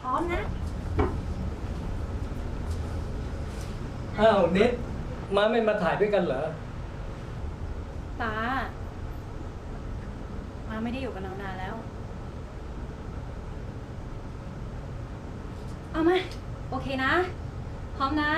พร้อมนะ อ้าวเน็ตมาไม่มาถ่ายด้วยกันเหรอตามาไม่ได้อยู่กันเานานแล้ว เอามา โอเคนะ พร้อมนะ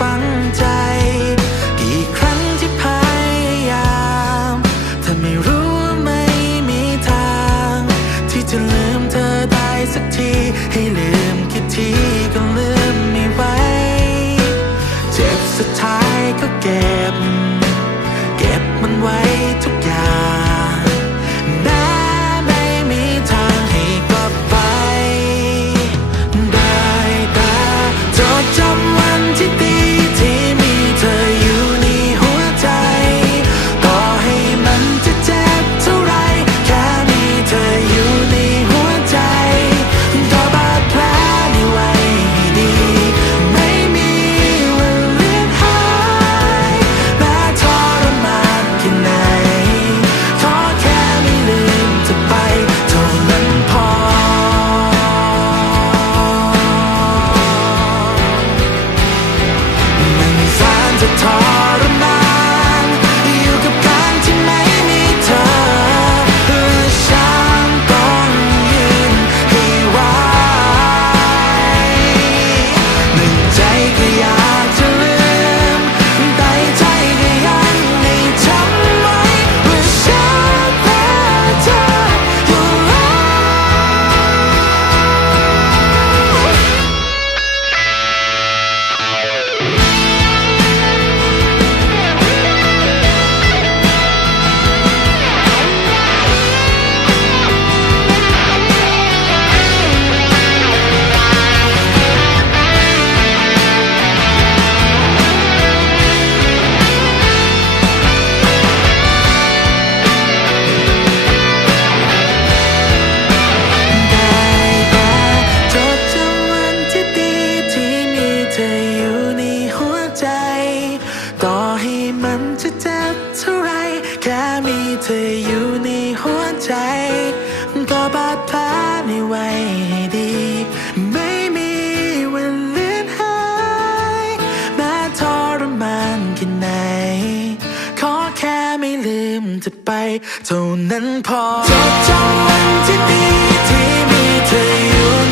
ฝังใจ อยู่ในหัวใจ ก็บาดแผลไม่ไหวดี ไม่มีวันเลือนหายแม้ทรมานแค่ไหน ขอแค่ไม่ลืมจะไป เท่านั้นพอจดจำวันที่ดีที่มีเธออยู่